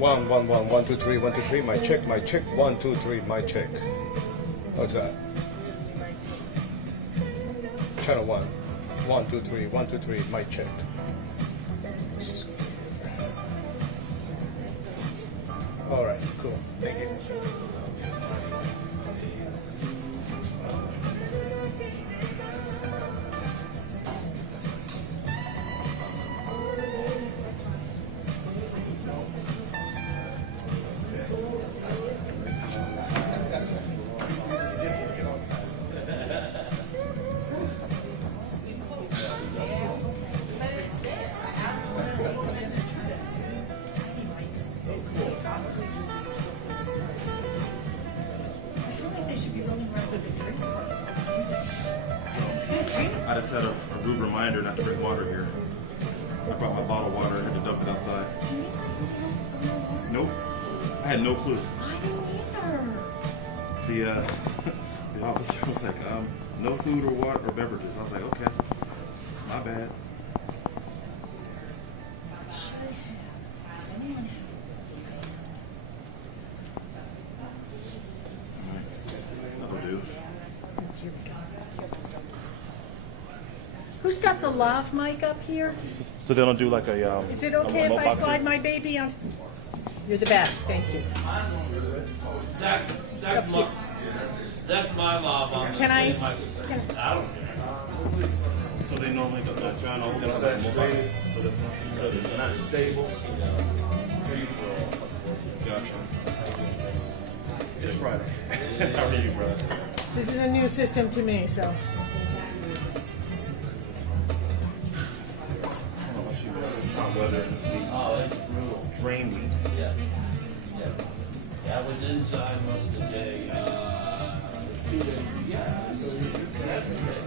1 2 3 1 2 3. My check. 1 2 3. My check. How's that? Channel 1. 1 2 3 1 2 3. My check. All right. Cool. Thank you. I just had a rude reminder not to bring water here. I brought my bottle of water and had to dump it outside. Nope. I had no clue. I didn't either. The officer was like, no food or water or beverages. I was like, okay, my bad. Should have. Does anyone have? That'll do. Here we go. Who's got the lav mic up here? So they don't do like a. Is it okay if I slide my baby on? You're the best. Thank you. That's my lav on Can I? I don't care. So they normally got that John over there for this one because it's not stable. Gotcha. It's Friday. How are you, brother? This is a new system to me, so. It's hot weather in this week. Oh, it's brutal. Drain me. Yeah. I was inside most of the day. 2 days. Yeah. Yesterday.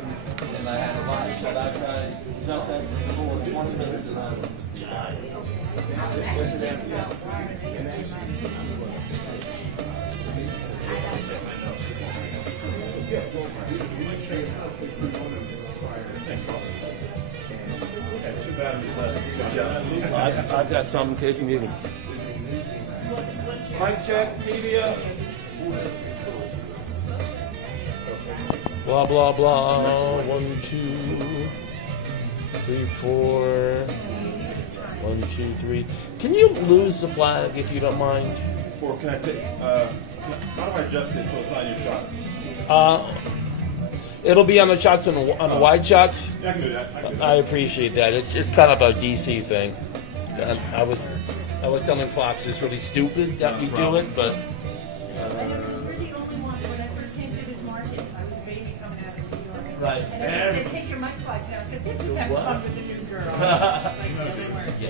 And I had a lunch, but I tried just at the pool 20 minutes and I was dying. I've got some in case you need them. Mic check, media. Blah blah blah. 1 2 3 4. 1 2 3. Can you lose the flag if you don't mind? Or can I take? How do I adjust it so it's not in your shots? It'll be on the shots on the wide shots. Yeah, I can do that. I can do that. I appreciate that. It's kind of a DC thing. I was telling Fox it's really stupid that we do it, but We're the only ones. When I first came to this market, I was a baby coming out of New York. Right. And I said, take your mic plugs out. I said, this is having what? fun with the new girl. It's like, it doesn't work. yeah.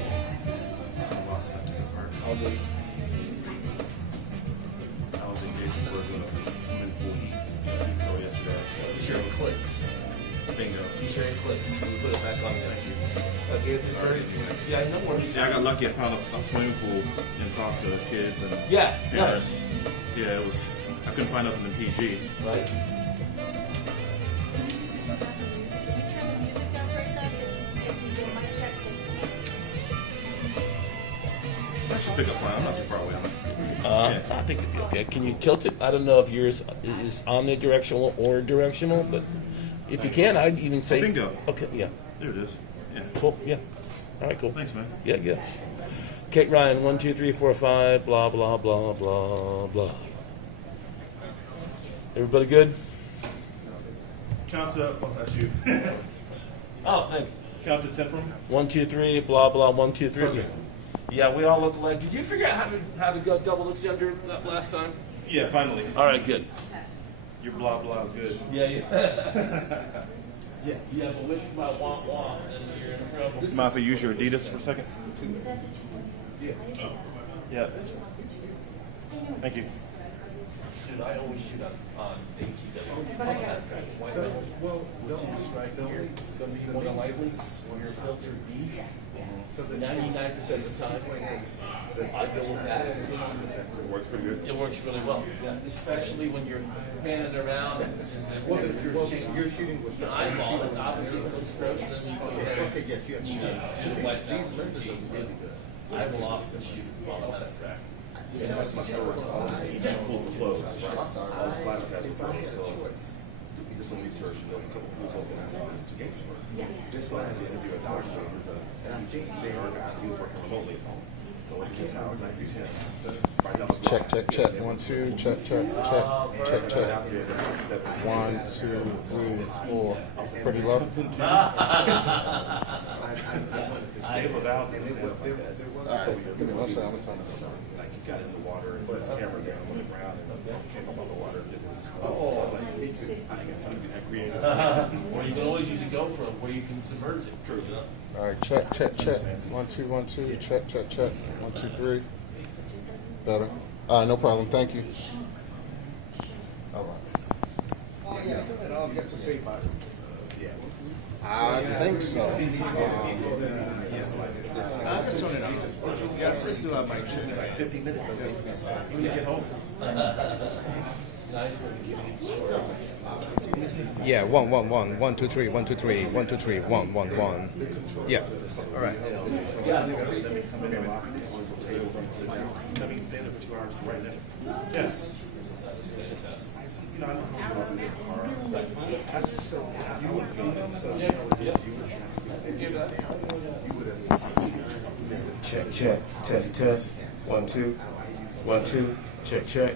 I'll do. I was in Jasonsburg in a swimming pool yesterday. Sharing clicks. Bingo. Sharing clicks. We put it back on there. Okay, it's very. Yeah, no worries. Yeah, I got lucky. I found a swimming pool and talked to kids and Yeah, parents. nice. Yeah, it was. I couldn't find nothing in PG. Right. Can you do this without the music? Can you turn the music down for a second and see if we get my check, please? I should pick up mine. I'm not too far away. I think it'd be okay. Can you tilt it? I don't know if yours is omnidirectional or directional, but if you can, I'd even say. Bingo. Okay, yeah. There it is. Yeah. Cool, yeah. All right, cool. Thanks, man. Yeah, yeah. Kate Ryan, 1 2 3 4 5, blah, blah, blah, blah, blah. Everybody good? Count to. Oh, that's you. Oh, thanks. Count to 10 from me. 1 2 3, blah, blah, 1 2 3. Okay. Yeah, we all look alike. Did you figure out how to go double extender that last time? Yeah, finally. All right, good. Your blah blah is good. Yeah, yeah. Yes. Yeah, but with my womp then you're in trouble. Mind if I use your Adidas for a second? Yeah. Thank you. Dude, I always shoot on HEW. But I got Well, which is right here. One of lively, when you're filter B, So the 99% of the time, I go with that. It works pretty good. It works really well, yeah. Especially when you're panning around and Well, the temperature's changing. you're shooting with The eyeball, it obviously looks gross, then you go there, Okay, yes, you have you know, do the these wet lenses are really good. I will often shoot while I'm at a track. Yeah, like my store is all pools are closed, right? All the splash pads are closed, so we did some research and there's a couple pools open at the game store. This one has to do a doctor, and I think they are guys he was working remotely at home. So when he came out, I was like, you can right down the block. Check, check, check. 1, 2, check, check, check, check, check. Out there, that's 1, 2, 3, 4. Pretty low. It stabilized out and it was Give me 1 second. I'm gonna turn like he got in the water and put his camera down on the ground and came up on the water and did this. I was like, me too. I ain't got time to be that creative. Or you can always use a GoPro where you can submerge it. True. You know? All right, check, check, check. 1, 2, 1, 2. Check, check, check. 1, 2, 3. Better. No problem. Thank you. All right. Oh, yeah, and I'll get some feedback. I think so. I'm just turning it off. Yeah, let's do our mic check. 50 minutes when you get home. Nice when you give it short. Yeah, 1, 1, 1. 1, 2, 3. 1, 2, 3. 1, 2, 3. 1, 1, 1. Yeah. All right. Let me come in and lock the doors will take over and sit down. Let me stay there for 2 hours to write it. Yeah. You know, I don't know how to do the car. That's so, you would feel so. Check, check, test, test. 1, 2, 1, 2, check, check.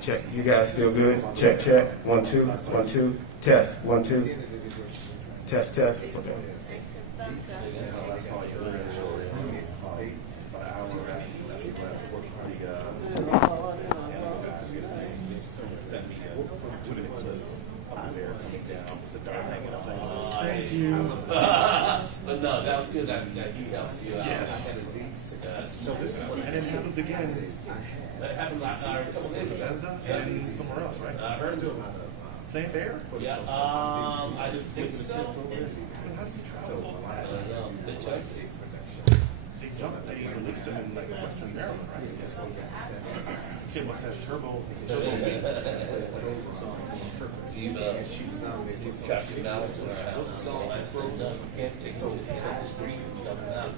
Check. You guys still good? Check, check. 1, 2, 1, 2, test. 1, 2. Test, test. Okay. I saw you earlier in the story. About an hour after he left work sent me 2-minute clips up there coming down with the dart hanging. I was like, thank you. But no, that was good that he helped you out. Yes. So this is, and it happens again. That happened last night, a couple days ago. Bethesda and somewhere else, right? I heard it. Same bear? Yeah, I didn't think so. How does he travel so fast? They checked. They jumped. They released him in like Western Maryland, right? Kid must have turbo feet. You've trapped your mouse in our house. So I said, no, you can't take it to the end of the street and dump it out.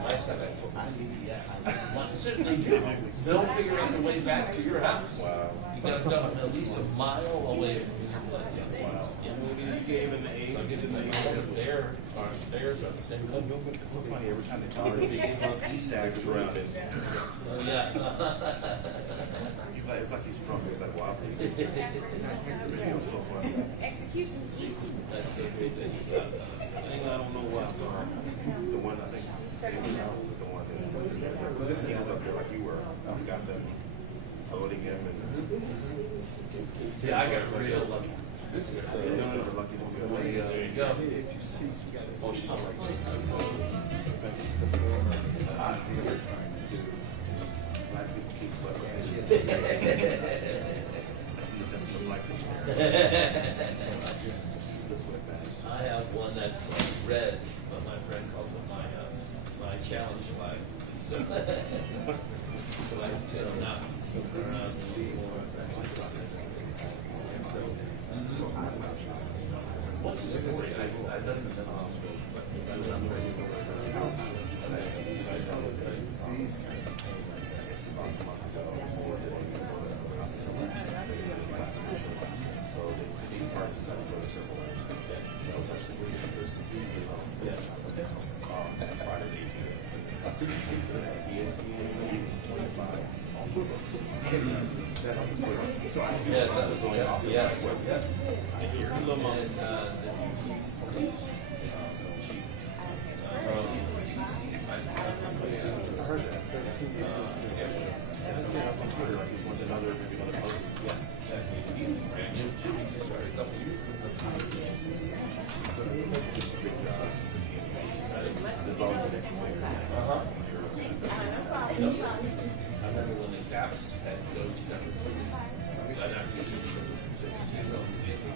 My son, that's what I certainly do. They'll figure out the way back to your house. Wow. You gotta dump it at least a mile away from your place. Wow. You gave him the age. So I guess theirs are the same thing. It's so funny every time they tell me he staggers around it. Oh, yeah. He's like, it's like he's drunk. He's like, wow. The video is so funny. Execution key. That's so great that you got that. I don't know what. The one I think was the one that because he was up there like you were. We got them loading him and See, I got real lucky. This is they were lucky to be able to There you go. if you see, you got it. Oh, she's like, but this is the former Ozzy. black people keep sweating. That's in the black dictionary. I have one that's red, but my friend calls it my challenge flag. So, so I tell him not to sit around What's the story? I doesn't know. So the parts of the circle. So it's actually versus these. Yeah. That's Friday the 18th. That's ESPN 25. Also books. That's important. So I do Yeah, going off the yeah, web. yeah. And here. And the UP's police chief from I heard that. And then I was on Twitter, like he's one of another post. Yeah, exactly. He's brand new too. He started a couple years ago. There's always an next player. I remember when the Caps had coach number 2. Right after he was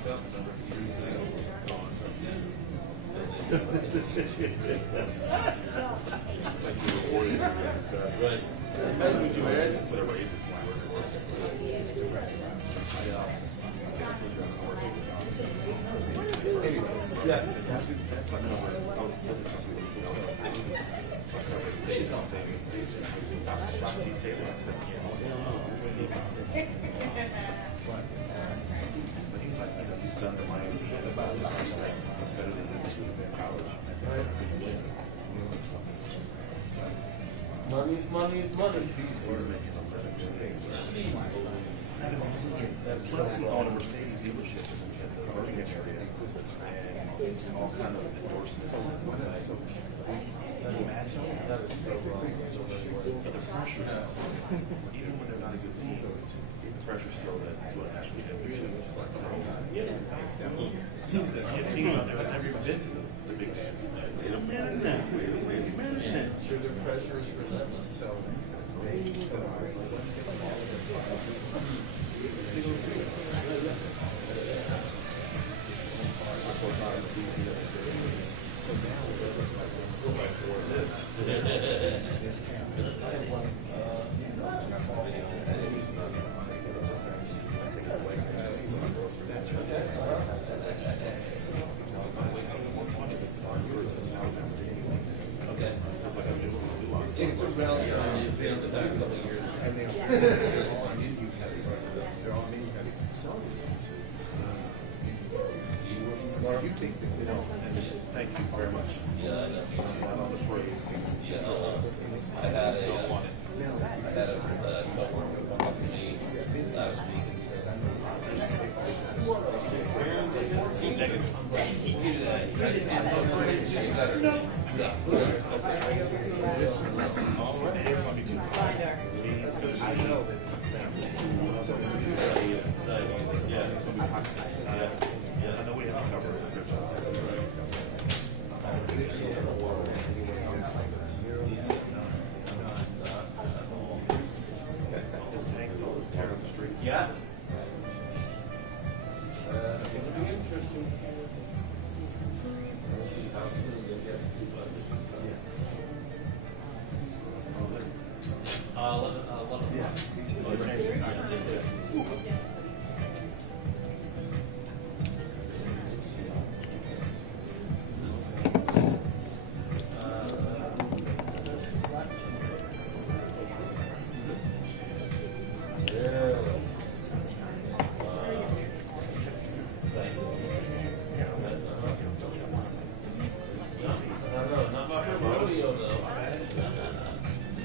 a number of years ago. It's like you were warriors. Right. Would you add whatever age this Yeah. one? He stayed like 7 years. But he's like, he's done the Miami and about it. He's like, it's better than this would have been college. Money's money. He's making a living doing things. Plus, he owned a Mercedes dealership in the Birmingham area. And all kind of endorsements. So, That is so wrong. So many ways. but the pressure, even when they're not a good team, the pressure still that to a national championship. Your team out there, I've never even been to the big games. Wait a minute now. And sure, the pressure is relentless. So they so now this campus. Okay. It's around here on the past couple of years. And they're all menu heavy. Some well, you think that this Thank you very much. Yeah, I know. Not on the parade. Yeah, I had a coworker come up to me last week and said, I know that it's the same thing. So Yeah, it's gonna be hot. Yeah, I know we have to cover it. Good job. This tank's all tearing the streets. yeah. It'll be interesting. We'll see how soon they get people at this.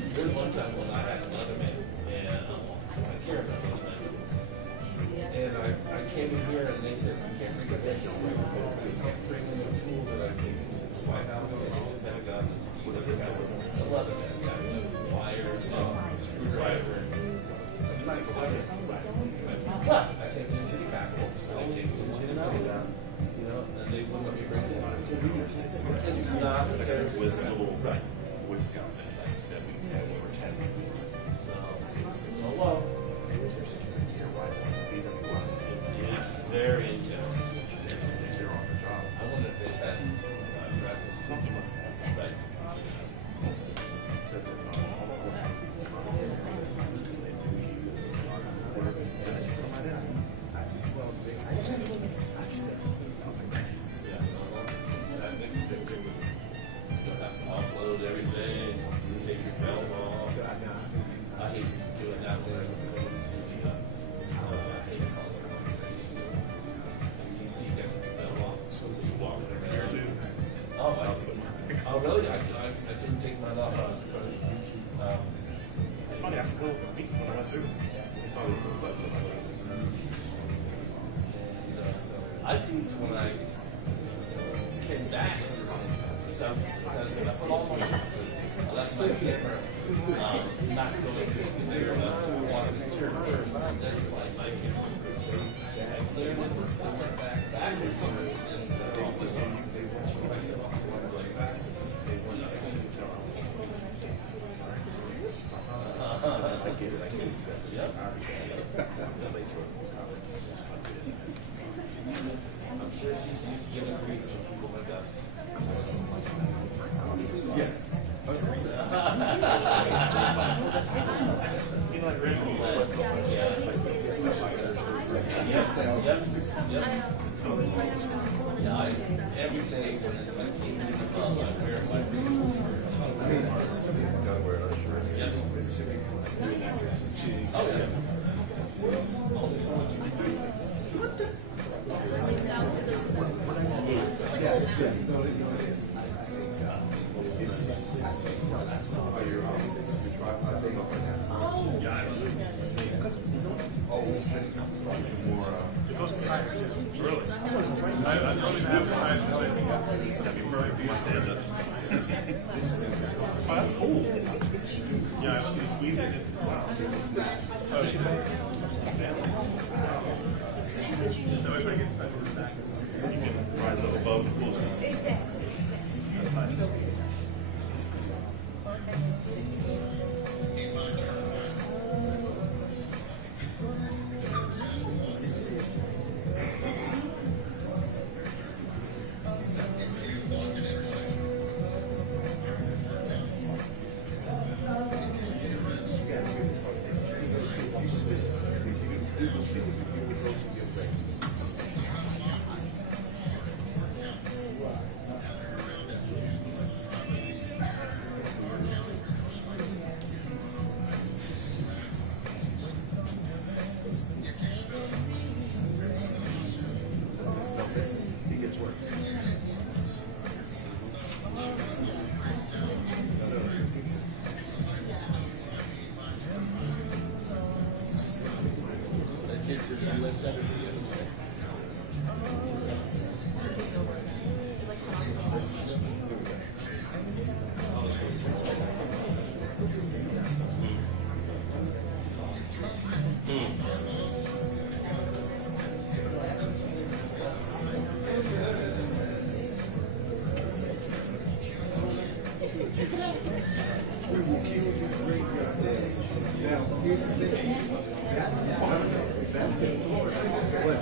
There's one time when I had another man, and I care about another man. And I came in here and they said, you can't bring the bench, you can't bring in the tool that I came into the White House, and then I got the leather man, got wires, screwdriver. But I take it into the Capitol, I take it into the Pentagon, you know, and they wouldn't let me bring it in. It's not, It's like a Swiss little Boy Scout thing that we had when we were 10. so, oh well. It's very intense. They're on the job. I wonder if they've had reps. Something must have happened. Right. Because all the courthouses in Toronto, they do use That makes a big difference. You don't have to offload everything, take your bells off. I hate doing that when I go to the, DC gets the bell off, so you walk around. Oh, I see. Oh, really? I didn't take mine off. I was surprised. It's funny, I still beat when I went through. It's probably the button of my jeans. I beat when I came back. So I put all my I left my camera not going to the conveyor belt, so I wanted to turn first. Then like my camera. So I cleared it, I went backwards, and set off the one. I set off the one going backwards. I get it, I get it. Yep. I'm sure she's used to getting grief from people like us. Yes. You know, like, really cool. Yeah, every day when it's like keeping in the club, I wear my reading shirt. Yes. Rise up above the pool. That's nice. It gets worse. We will keep you great young days. Now, here's the thing. That's in Florida. But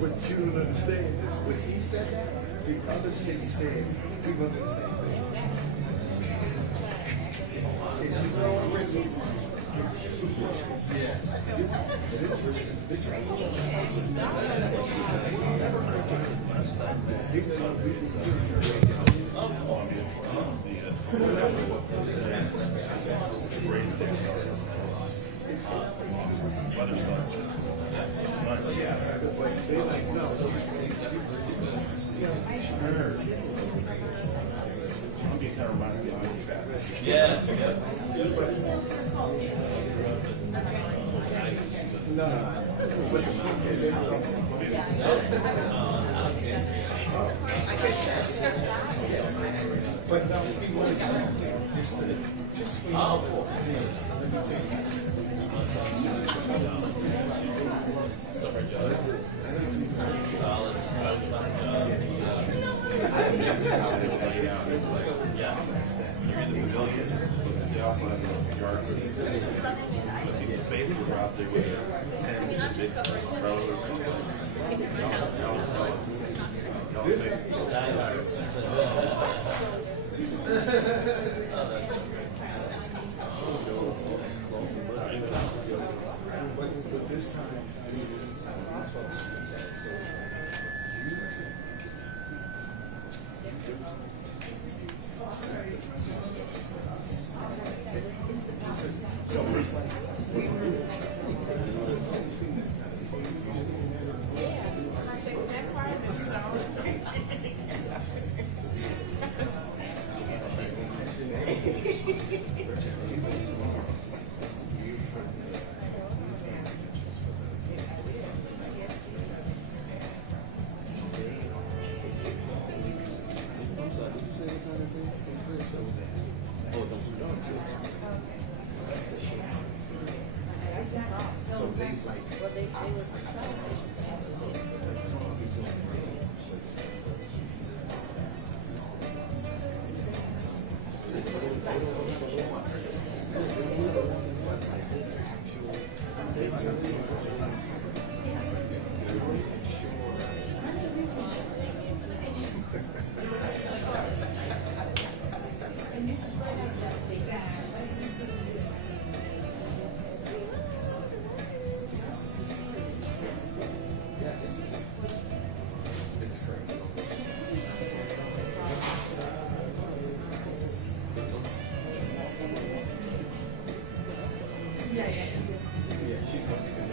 what you don't understand is when he said that, the other city said, we're going to do the same thing. And you know already, this right here, even though we will give you great young days. Yeah. But now he wanted to just Oh, You're in the pavilion, they also have a yard with people's babies are out there with tents and big umbrellas. But this time, these folks can tell. So it's like, you so it's like, we've seen this kind of thing. So they like, it's crazy. Yeah, she's gonna be good.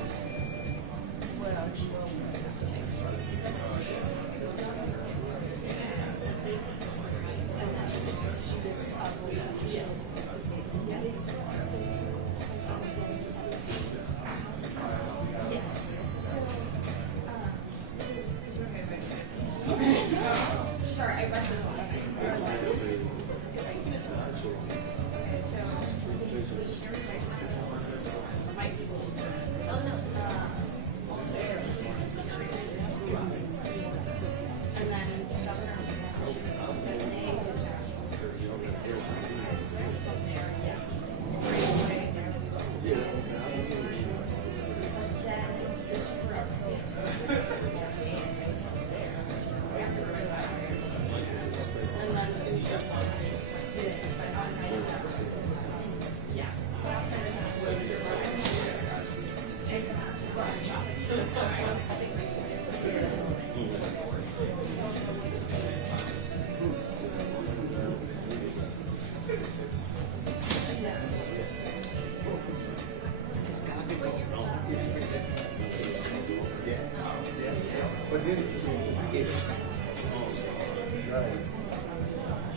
But then it's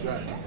right.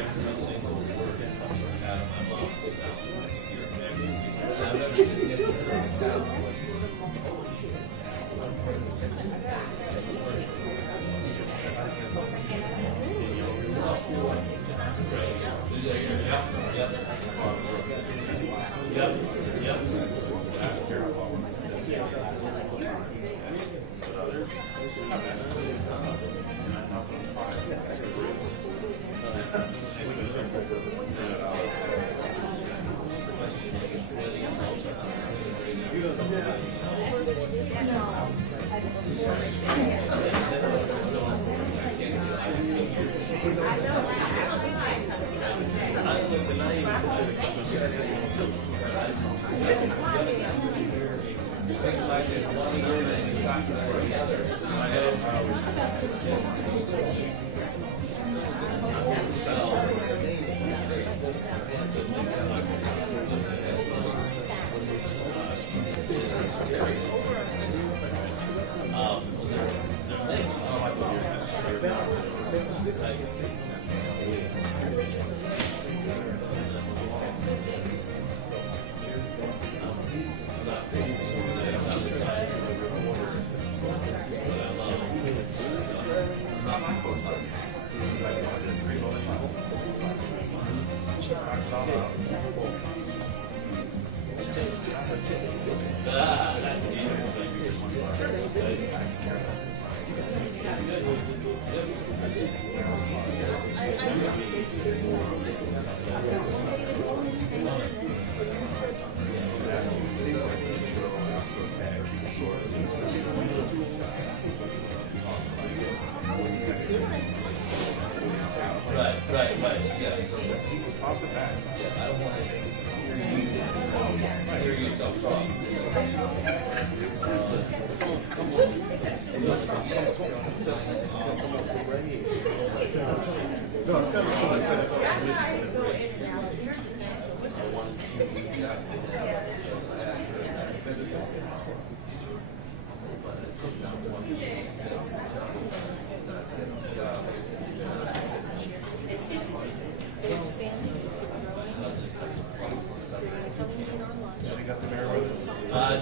every single word out of my mom's mouth. And I remember sitting next to her house.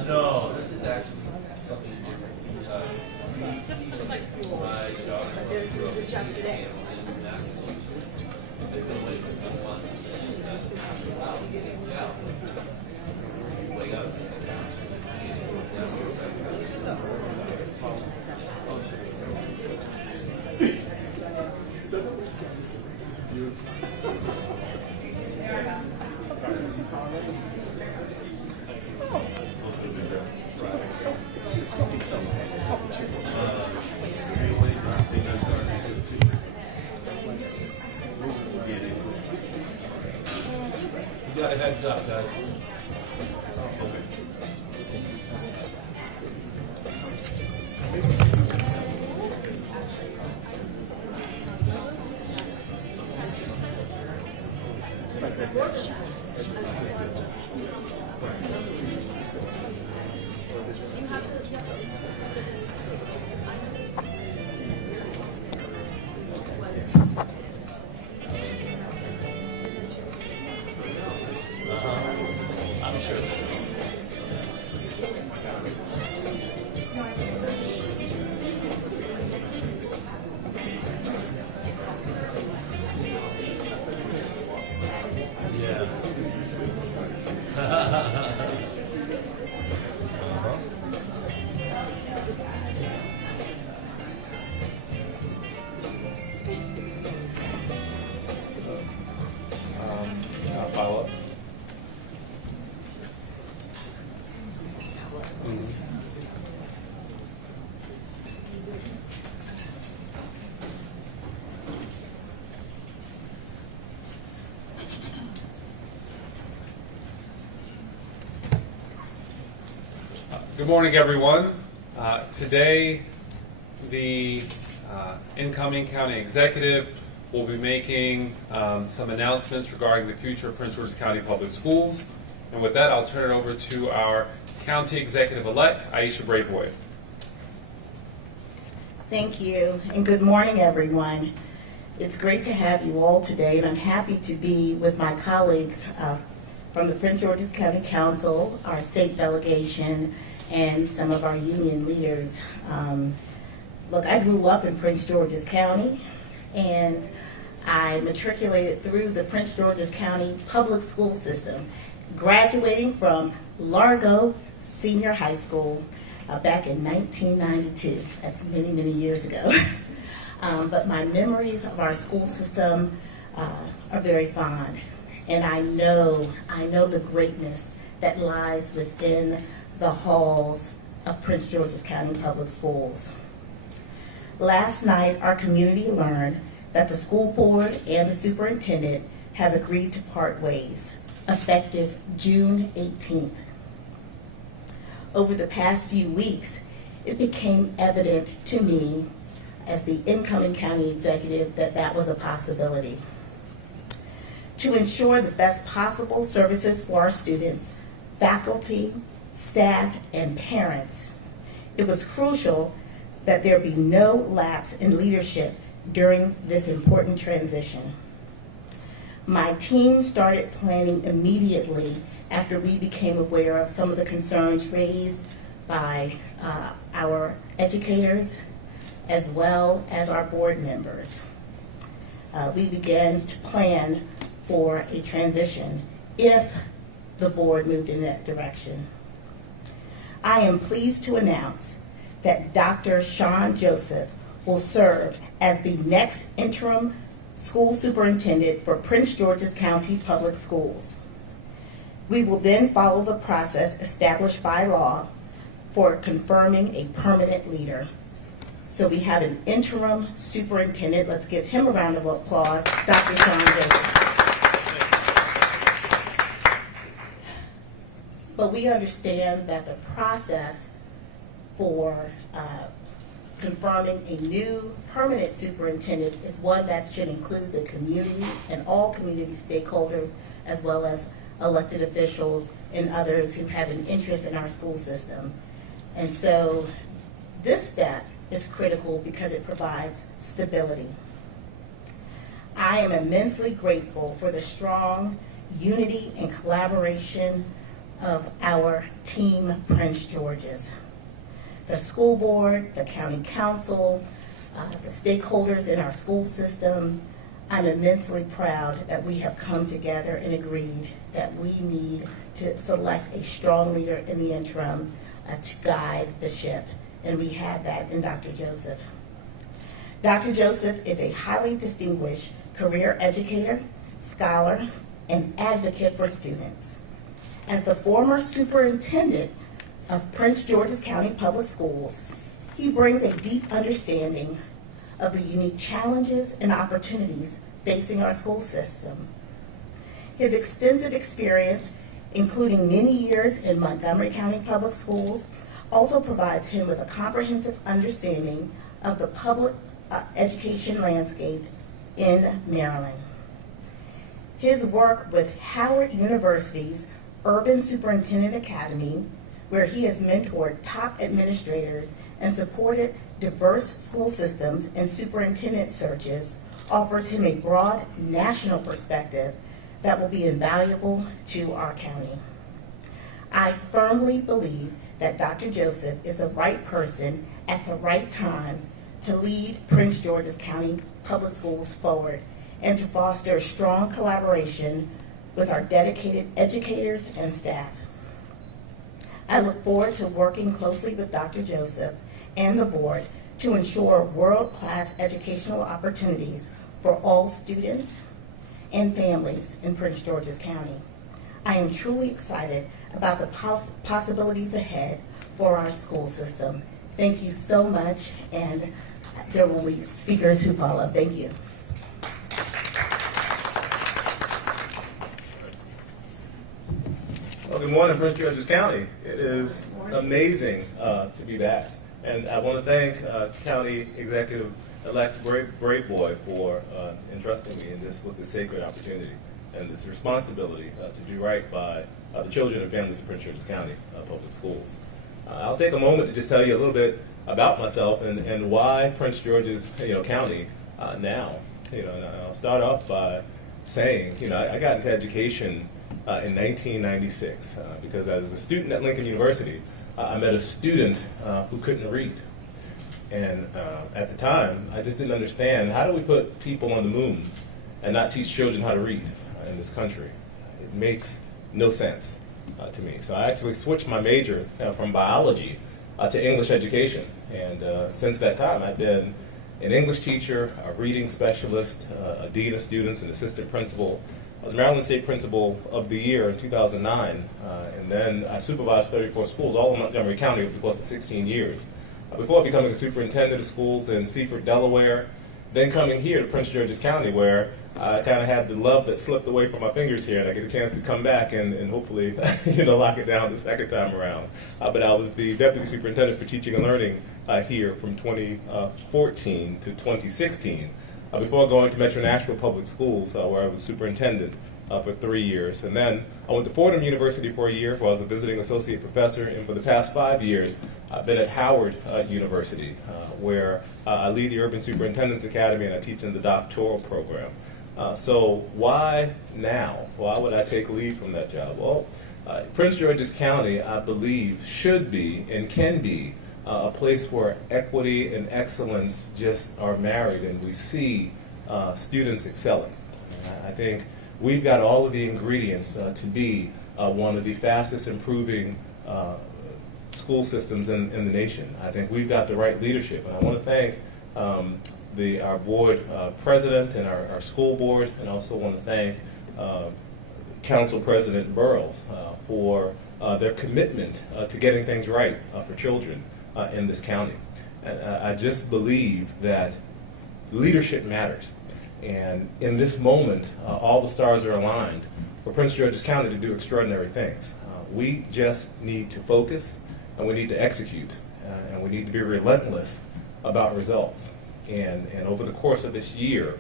No, this is actually something different. My daughter grew up in Massachusetts. They've been away for a few months, and wow, yeah. Way up. You got a heads up, guys. I'm sure that follow up. Good morning, everyone. Today, the incoming county executive will be making some announcements regarding the future of Prince George's County Public Schools. And with that, I'll turn it over to our county executive-elect, Aisha Braveboy. Thank you, and good morning, everyone. It's great to have you all today, and I'm happy to be with my colleagues from the Prince George's County Council, our state delegation, and some of our union leaders. Look, I grew up in Prince George's County, and I matriculated through the Prince George's County public school system, graduating from Largo Senior High School back in 1992. That's many, many years ago. But my memories of our school system are very fond. And I know the greatness that lies within the halls of Prince George's County Public Schools. Last night, our community learned that the school board and the superintendent have agreed to part ways, effective June 18th. Over the past few weeks, it became evident to me as the incoming county executive that was a possibility. To ensure the best possible services for our students, faculty, staff, and parents, it was crucial that there be no lapse in leadership during this important transition. My team started planning immediately after we became aware of some of the concerns raised by our educators as well as our board members. We began to plan for a transition if the board moved in that direction. I am pleased to announce that Dr. Sean Joseph will serve as the next interim school superintendent for Prince George's County Public Schools. We will then follow the process established by law for confirming a permanent leader. So we have an interim superintendent. Let's give him a round of applause, Dr. Sean Joseph. But we understand that the process for confirming a new permanent superintendent is one that should include the community and all community stakeholders, as well as elected officials and others who have an interest in our school system. And so this step is critical because it provides stability. I am immensely grateful for the strong unity and collaboration of our team Prince George's. The school board, the county council, the stakeholders in our school system. I'm immensely proud that we have come together and agreed that we need to select a strong leader in the interim to guide the ship. And we have that in Dr. Joseph. Dr. Joseph is a highly distinguished career educator, scholar, and advocate for students. As the former superintendent of Prince George's County Public Schools, he brings a deep understanding of the unique challenges and opportunities facing our school system. His extensive experience, including many years in Montgomery County Public Schools, also provides him with a comprehensive understanding of the public education landscape in Maryland. His work with Howard University's Urban Superintendent Academy, where he has mentored top administrators and supported diverse school systems and superintendent searches, offers him a broad national perspective that will be invaluable to our county. I firmly believe that Dr. Joseph is the right person at the right time to lead Prince George's County Public Schools forward and to foster strong collaboration with our dedicated educators and staff. I look forward to working closely with Dr. Joseph and the board to ensure world-class educational opportunities for all students and families in Prince George's County. I am truly excited about the possibilities ahead for our school system. Thank you so much, and there will be speakers who follow. Thank you. Well, good morning, Prince George's County. It is amazing to be back. And I want to thank County Executive-elect Braveboy for entrusting me in this with this sacred opportunity and this responsibility to do right by the children and families of Prince George's County Public Schools. I'll take a moment to just tell you a little bit about myself and why Prince George's County now. And I'll start off by saying, I got into education in 1996 because as a student at Lincoln University, I met a student who couldn't read. And at the time, I just didn't understand, how do we put people on the moon and not teach children how to read in this country? It makes no sense to me. So I actually switched my major from biology to English education. And since that time, I've been an English teacher, a reading specialist, a dean of students, an assistant principal. I was Maryland State Principal of the Year in 2009, and then I supervised 34 schools, all in Montgomery County over the course of 16 years. Before becoming a superintendent of schools in Seaford, Delaware, then coming here to Prince George's County, where I kind of had the love that slipped away from my fingers here, and I get a chance to come back and hopefully, lock it down the second time around. But I was the deputy superintendent for teaching and learning here from 2014 to 2016, before going to Metro Nashville Public Schools, where I was superintendent for 3 years. And then I went to Fordham University for a year, where I was a visiting associate professor, and for the past 5 years, I've been at Howard University, where I lead the Urban Superintendent's Academy and I teach in the doctoral program. So why now? Why would I take leave from that job? Well, Prince George's County, I believe, should be and can be a place where equity and excellence just are married, and we see students excelling. I think we've got all of the ingredients to be one of the fastest improving school systems in the nation. I think we've got the right leadership, and I want to thank our board president and our school board, and also want to thank Council President Burrows for their commitment to getting things right for children in this county. And I just believe that leadership matters. And in this moment, all the stars are aligned for Prince George's County to do extraordinary things. We just need to focus, and we need to execute, and we need to be relentless about results. And over the course of this year,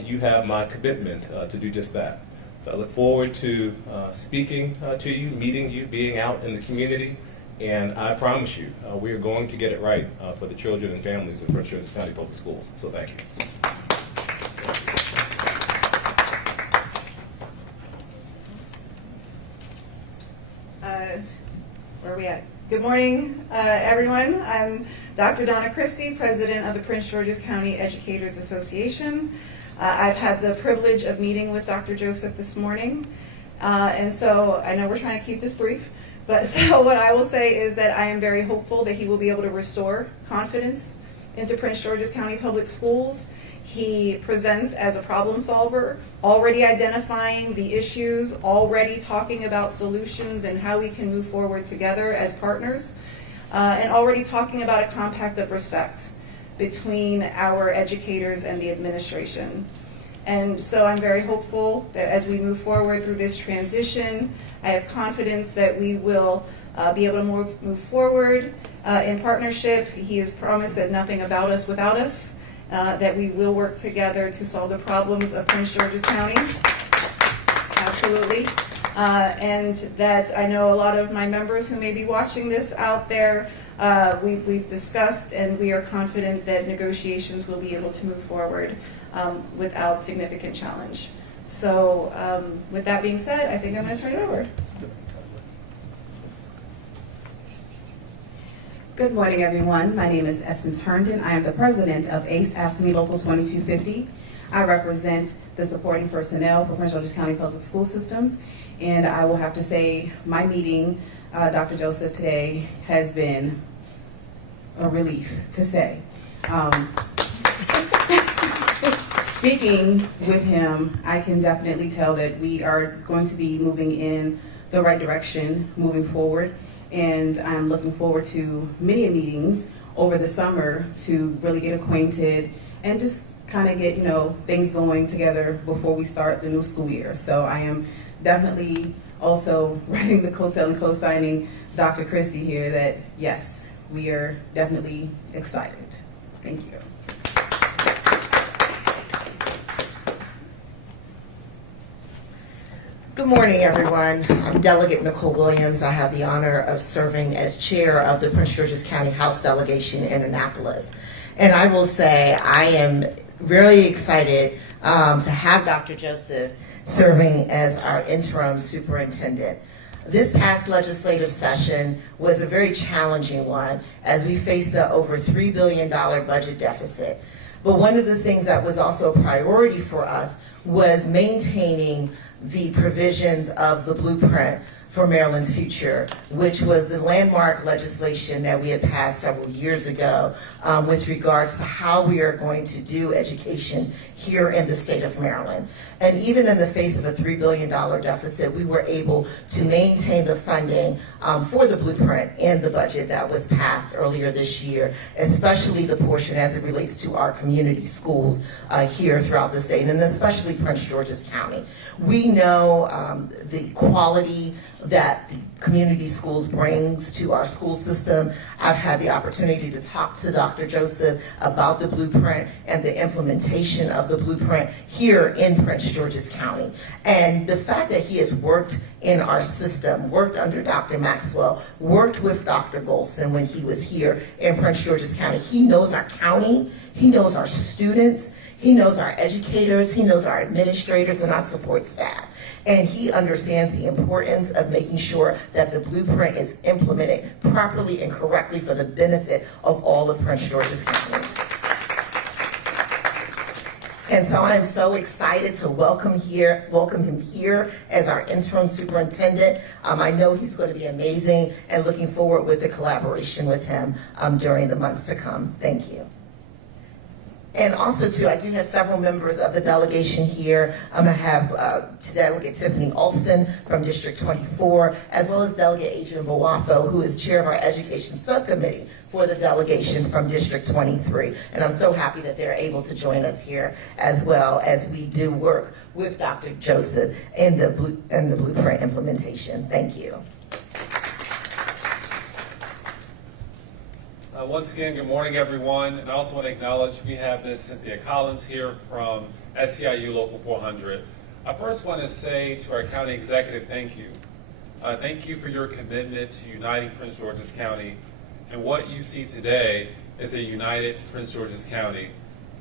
you have my commitment to do just that. So I look forward to speaking to you, meeting you, being out in the community, and I promise you, we are going to get it right for the children and families of Prince George's County Public Schools. So thank you. Where are we at? Good morning, everyone. I'm Dr. Donna Christie, president of the Prince George's County Educators Association. I've had the privilege of meeting with Dr. Joseph this morning, and so I know we're trying to keep this brief, but so what I will say is that I am very hopeful that he will be able to restore confidence into Prince George's County Public Schools. He presents as a problem solver, already identifying the issues, already talking about solutions and how we can move forward together as partners, and already talking about a compact of respect between our educators and the administration. And so I'm very hopeful that as we move forward through this transition, I have confidence that we will be able to move forward in partnership. He has promised that nothing about us without us. That we will work together to solve the problems of Prince George's County. Absolutely. And that I know a lot of my members who may be watching this out there, we've discussed, and we are confident that negotiations will be able to move forward without significant challenge. So with that being said, I think I'm going to turn it over. Good morning, everyone. My name is Essence Herndon. I am the president of ACE AFSCME Local 2250. I represent the supporting personnel for Prince George's County Public School Systems. And I will have to say my meeting, Dr. Joseph, today has been a relief to say. Speaking with him, I can definitely tell that we are going to be moving in the right direction moving forward. And I'm looking forward to many meetings over the summer to really get acquainted and just kind of get, things going together before we start the new school year. So I am definitely also writing the coattail and co-signing Dr. Christie here that, yes, we are definitely excited. Thank you. Good morning, everyone. I'm Delegate Nicole Williams. I have the honor of serving as chair of the Prince George's County House Delegation in Annapolis. And I will say I am really excited to have Dr. Joseph serving as our interim superintendent. This past legislative session was a very challenging one as we faced an over $3 billion budget deficit. But one of the things that was also a priority for us was maintaining the provisions of the blueprint for Maryland's future, which was the landmark legislation that we had passed several years ago with regards to how we are going to do education here in the state of Maryland. And even in the face of a $3 billion deficit, we were able to maintain the funding for the blueprint in the budget that was passed earlier this year, especially the portion as it relates to our community schools here throughout the state, and especially Prince George's County. We know the quality that the community schools brings to our school system. I've had the opportunity to talk to Dr. Joseph about the blueprint and the implementation of the blueprint here in Prince George's County. And the fact that he has worked in our system, worked under Dr. Maxwell, worked with Dr. Golson when he was here in Prince George's County. He knows our county, he knows our students, he knows our educators, he knows our administrators and our support staff. And he understands the importance of making sure that the blueprint is implemented properly and correctly for the benefit of all of Prince George's County. And so I'm so excited to welcome him here as our interim superintendent. I know he's going to be amazing and looking forward with the collaboration with him during the months to come. Thank you. And also, too, I do have several members of the delegation here. I have Delegate Tiffany Alston from District 24, as well as Delegate Adrian Bowafo, who is chair of our education subcommittee for the delegation from District 23. And I'm so happy that they're able to join us here, as well as we do work with Dr. Joseph in the blueprint implementation. Thank you. Once again, good morning, everyone. And I also want to acknowledge we have Ms. Cynthia Collins here from SEIU Local 400. I first want to say to our county executive, thank you. Thank you for your commitment to uniting Prince George's County. And what you see today is a united Prince George's County,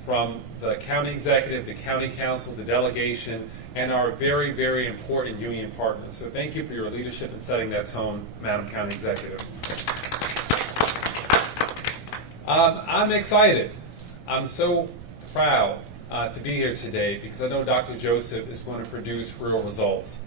from the county executive, the county council, the delegation, and our very, very important union partners. So thank you for your leadership in setting that tone, Madam County Executive. I'm excited. I'm so proud to be here today because I know Dr. Joseph is going to produce real results.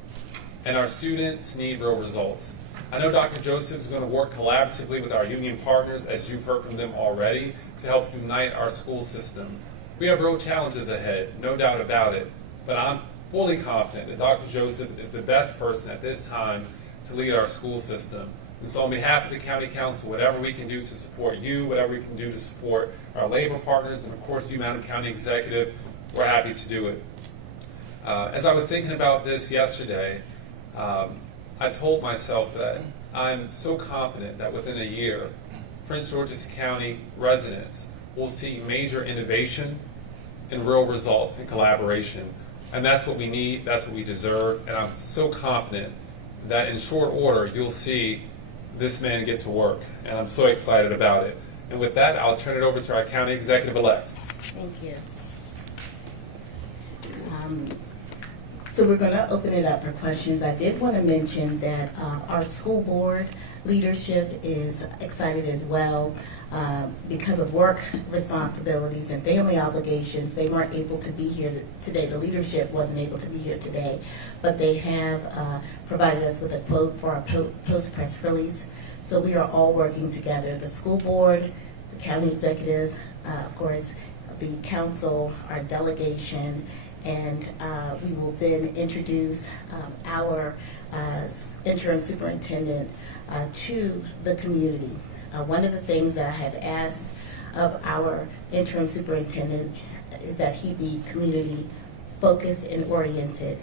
And our students need real results. I know Dr. Joseph is going to work collaboratively with our union partners, as you've heard from them already, to help unite our school system. We have real challenges ahead, no doubt about it. But I'm fully confident that Dr. Joseph is the best person at this time to lead our school system. And so on behalf of the County Council, whatever we can do to support you, whatever we can do to support our labor partners, and of course you, Madam County Executive, we're happy to do it. As I was thinking about this yesterday, I told myself that I'm so confident that within a year, Prince George's County residents will see major innovation and real results in collaboration. And that's what we need, that's what we deserve, and I'm so confident that in short order you'll see this man get to work, and I'm so excited about it. And with that, I'll turn it over to our County Executive-elect. Thank you. So we're going to open it up for questions. I did want to mention that our school board leadership is excited as well. Because of work responsibilities and family obligations, they weren't able to be here today. The leadership wasn't able to be here today, but they have provided us with a quote for our post-press release. So we are all working together, the school board, the county executive, of course, the council, our delegation, and we will then introduce our interim superintendent to the community. One of the things that I have asked of our interim superintendent is that he be community focused and oriented.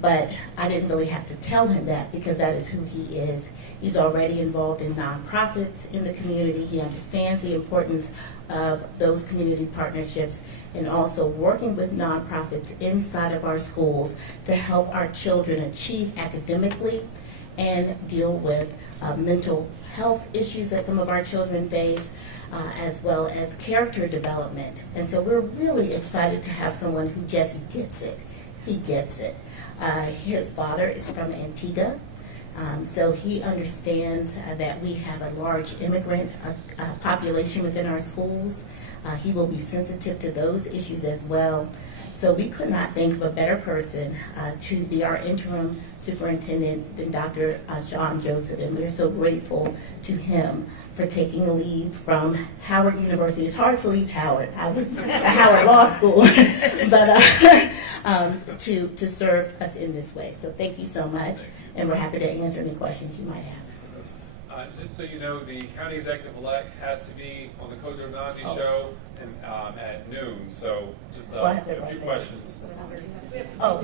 But I didn't really have to tell him that because that is who he is. He's already involved in nonprofits in the community. He understands the importance of those community partnerships and also working with nonprofits inside of our schools to help our children achieve academically and deal with mental health issues that some of our children face, as well as character development. And so we're really excited to have someone who just gets it. He gets it. His father is from Antigua, so he understands that we have a large immigrant population within our schools. He will be sensitive to those issues as well. So we could not think of a better person to be our interim superintendent than Dr. John Joseph, and we're so grateful to him for taking a leave from Howard University. It's hard to leave Howard, Howard Law School, but to serve us in this way. So thank you so much, and we're happy to answer any questions you might have. Just so you know, the county executive-elect has to be on the Kozo Nandi show and, at noon, so just Well, I have a it right few there. questions. Oh,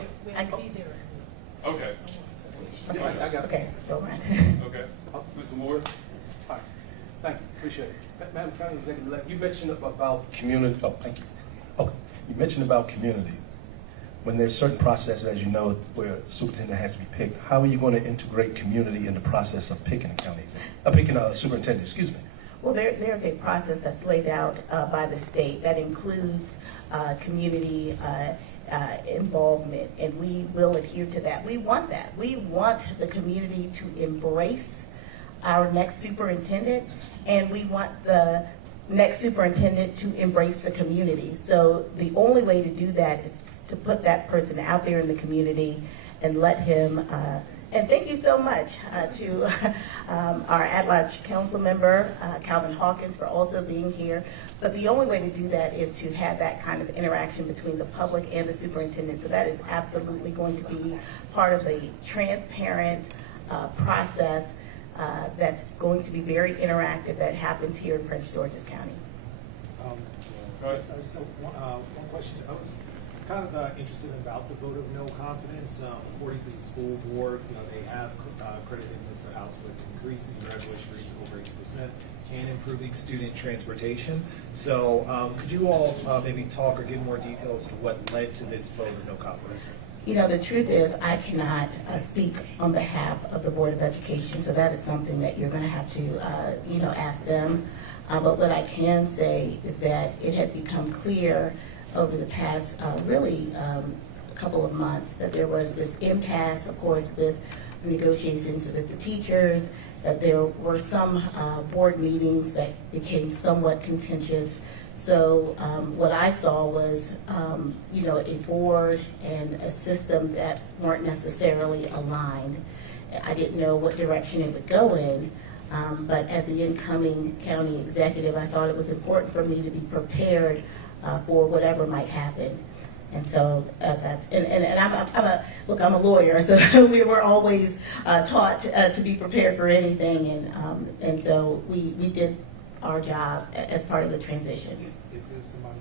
Okay, okay, go on. okay. Mr. Moore? Hi, thank you, appreciate it. Madam County Executive-elect, you mentioned about community, oh, thank you. Okay, you mentioned about community. When there's certain processes, as you know, where a superintendent has to be picked, how are you going to integrate community in the process of picking a superintendent, excuse me? Well, there's a process that's laid out by the state that includes community involvement, and we will adhere to that. We want that. We want the community to embrace our next superintendent, and we want the next superintendent to embrace the community. So the only way to do that is to put that person out there in the community and let him, and thank you so much to our at-large council member, Calvin Hawkins, for also being here. But the only way to do that is to have that kind of interaction between the public and the superintendent. So that is absolutely going to be part of a transparent process that's going to be very interactive that happens here in Prince George's County. Yes, I just have one question. I was kind of interested about the vote of no confidence. According to the school board, they have credited Mr. House with increasing the graduation rate to over 80% and improving student transportation. So could you all maybe talk or give more detail as to what led to this vote of no confidence? You know, the truth is I cannot speak on behalf of the Board of Education, so that is something that you're going to have to, ask them. But what I can say is that it had become clear over the past couple of months that there was this impasse, of course, with negotiations with the teachers, that there were some board meetings that became somewhat contentious. So what I saw was, a board and a system that weren't necessarily aligned. I didn't know what direction it would go in, but as the incoming county executive, I thought it was important for me to be prepared for whatever might happen. And so I'm a lawyer, so we were always taught to be prepared for anything, and so we did our job as part of the transition. Is there somebody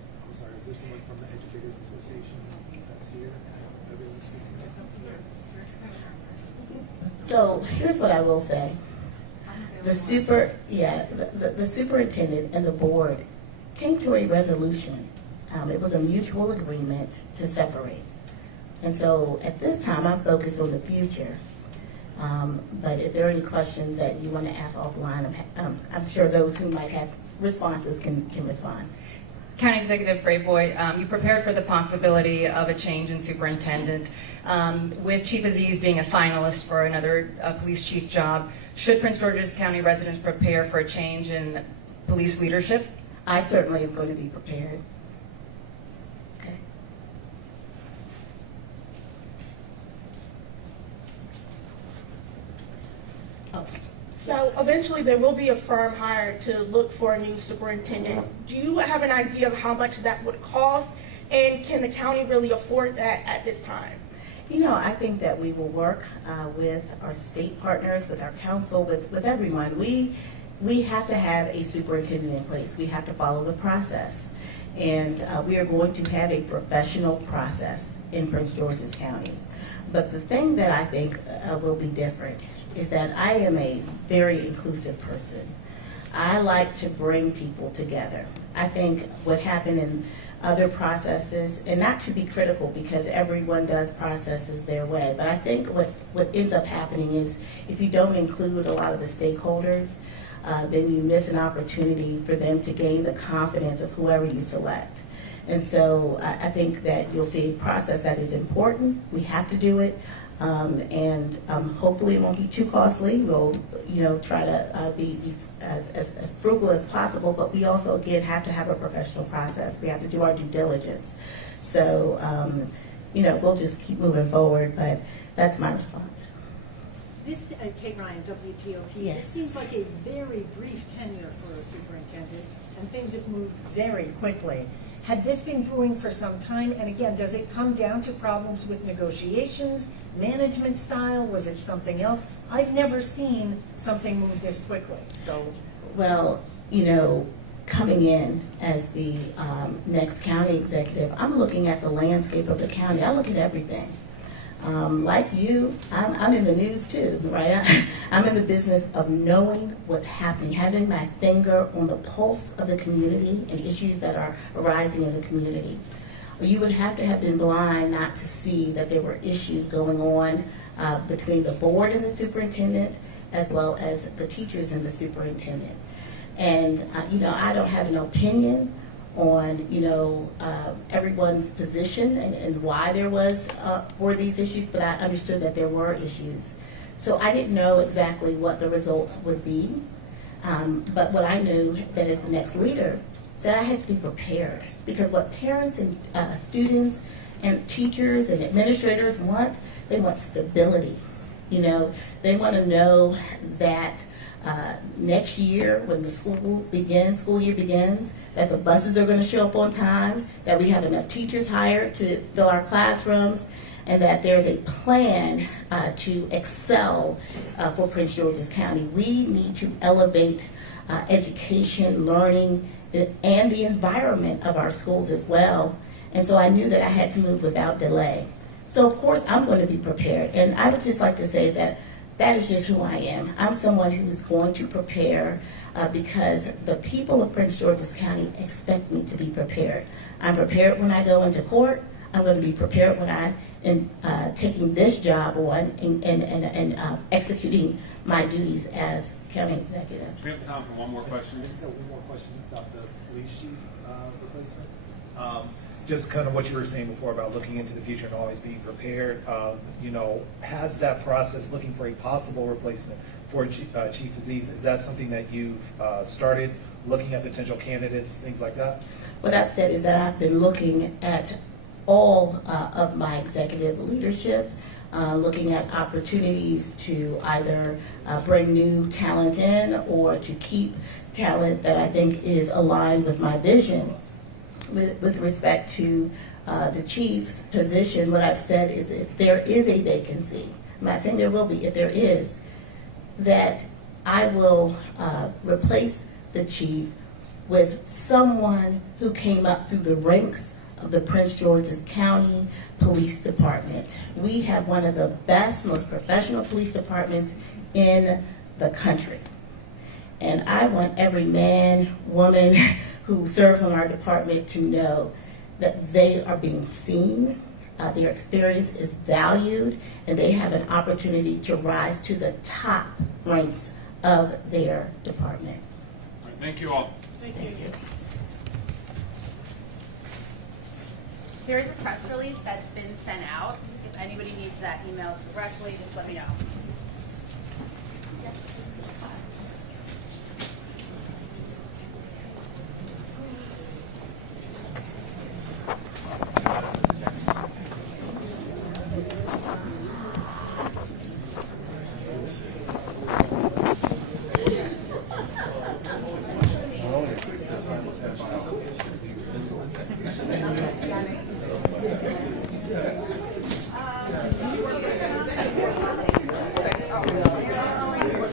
from the Educators Association that's here? So here's what I will say. The superintendent and the board came to a resolution. It was a mutual agreement to separate. And so at this time, I'm focused on the future. But if there are any questions that you want to ask offline, I'm sure those who might have responses can respond. County Executive Braveboy, you prepared for the possibility of a change in superintendent. With Chief Aziz being a finalist for another police chief job, should Prince George's County residents prepare for a change in police leadership? I certainly am going to be prepared. Okay. Oh. So eventually there will be a firm hired to look for a new superintendent. Do you have an idea of how much that would cost? And can the county really afford that at this time? You know, I think that we will work with our state partners, with our council, with everyone. We have to have a superintendent in place. We have to follow the process. And we are going to have a professional process in Prince George's County. But the thing that I think will be different is that I am a very inclusive person. I like to bring people together. I think what happened in other processes, and not to be critical because everyone does processes their way. But I think what ends up happening is if you don't include a lot of the stakeholders, then you miss an opportunity for them to gain the confidence of whoever you select. And so I think that you'll see a process that is important. We have to do it. And hopefully it won't be too costly. We'll, try to be as frugal as possible, but we also, again, have to have a professional process. We have to do our due diligence. So, we'll just keep moving forward, but that's my response. This, Kate Ryan, WTOP, Yes. This seems like a very brief tenure for a superintendent, and things have moved very quickly. Had this been brewing for some time, and again, does it come down to problems with negotiations, management style, was it something else? I've never seen something move this quickly, so. Well, coming in as the next county executive, I'm looking at the landscape of the county. I look at everything. Like you, I'm in the news too, right? I'm in the business of knowing what's happening, having my finger on the pulse of the community and issues that are arising in the community. You would have to have been blind not to see that there were issues going on between the board and the superintendent, as well as the teachers and the superintendent. And, I don't have an opinion on, everyone's position and why there were these issues, but I understood that there were issues. So I didn't know exactly what the results would be, but what I knew that as the next leader, is that I had to be prepared, because what parents and students and teachers and administrators want, they want stability. They want to know that next year, when the school year begins, that the buses are going to show up on time, that we have enough teachers hired to fill our classrooms, and that there's a plan to excel for Prince George's County. We need to elevate education, learning, and the environment of our schools as well. And so I knew that I had to move without delay. So of course I'm going to be prepared. And I would just like to say that that is just who I am. I'm someone who's going to prepare because the people of Prince George's County expect me to be prepared. I'm prepared when I go into court. I'm going to be prepared when I am taking this job on and executing my duties as county executive. We have time for one more question. I just have one more question about the police chief replacement. Just kind of what you were saying before about looking into the future and always being prepared. Has that process looking for a possible replacement for Chief Aziz, is that something that you've started looking at potential candidates, things like that? What I've said is that I've been looking at all of my executive leadership, looking at opportunities to either bring new talent in or to keep talent that I think is aligned with my vision. With respect to the chief's position, what I've said is if there is a vacancy, I'm not saying there will be, if there is, that I will replace the chief with someone who came up through the ranks of the Prince George's County Police Department. We have one of the best, most professional police departments in the country. And I want every man, woman who serves on our department to know that they are being seen, their experience is valued, and they have an opportunity to rise to the top ranks of their department. All right, thank you all. Thank you. There is a press release that's been sent out. If anybody needs that emailed directly, just let me know.